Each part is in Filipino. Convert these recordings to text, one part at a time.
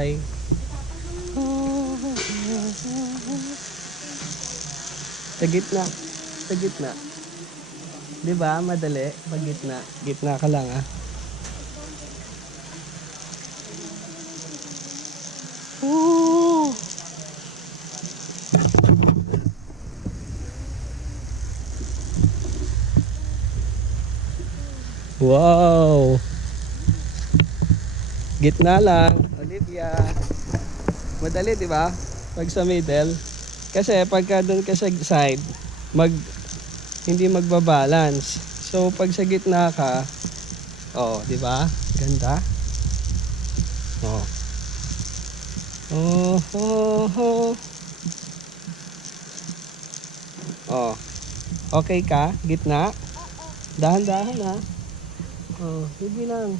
bye. Sa gitna. Sa gitna. Di ba? Madali. Pag gitna. Gitna ka lang ah. Ooh. Wow. Gitna lang. Olivia. Madali, di ba? Pag sa middle. Kasi pagka doon ka sa side, hindi magbabalance. So pag sa gitna ka, oh, di ba? Ganda. Oh. Oh, oh, oh. Oh. Okay ka? Gitna? Dahan-dahan ha. Oh, sige lang.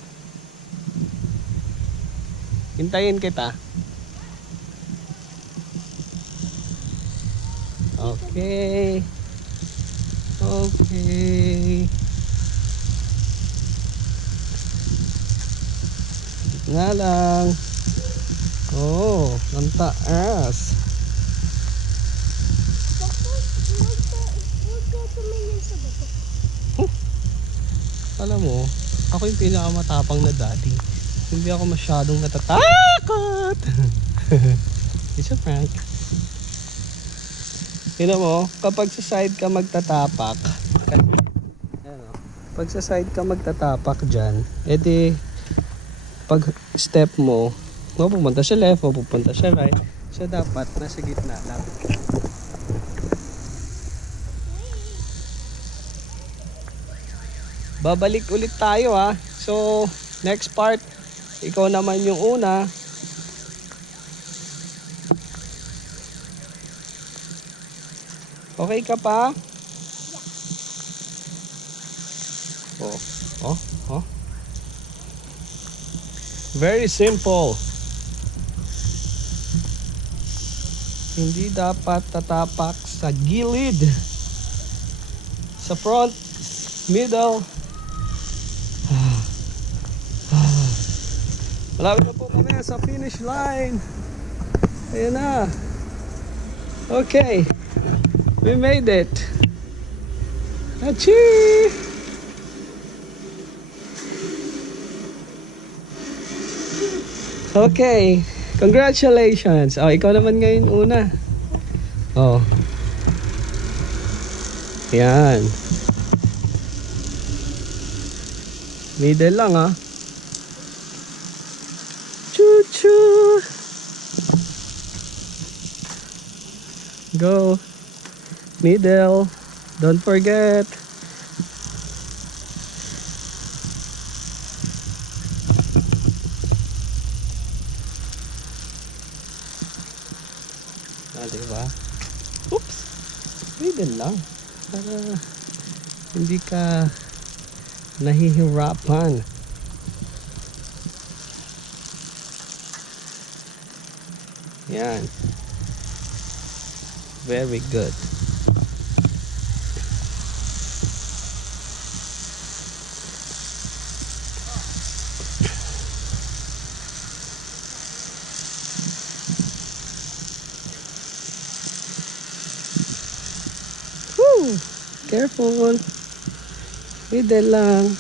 Hintayin kita. Okay. Okay. Nga lang. Oh, ang taas. Alam mo, ako yung pinakamatapang na daddy. Hindi ako masyadong natatakot. It's a prank. Tingnan mo, kapag sa side ka magtatapak, pag sa side ka magtatapak dyan, edi pag step mo, mapupunta sa left, mapupunta sa right. So dapat nasa gitna lang. Babalik ulit tayo ha. So next part, ikaw naman yung una. Okay ka pa? Oh, oh, oh. Very simple. Hindi dapat tatapak sa gilid. Sa front, middle. Malapit na po kami sa finish line. Ayan na. Okay. We made it. Achoo! Okay. Congratulations. Oh, ikaw naman ngayon una. Oh. Yan. Middle lang ah. Choo-choo. Go. Middle. Don't forget. Ah, diba? Oops. Middle lang. Para hindi ka nahihirapan. Yan. Very good. Whew. Careful. Middle lang.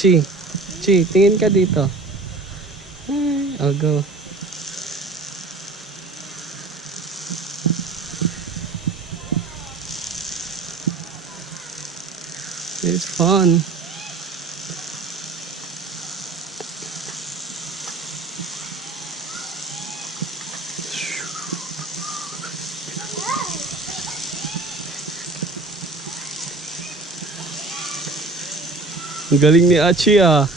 Chi. Chi, tingin ka dito. Ay, I'll go. It's fun. Ang galing ni Achi ah.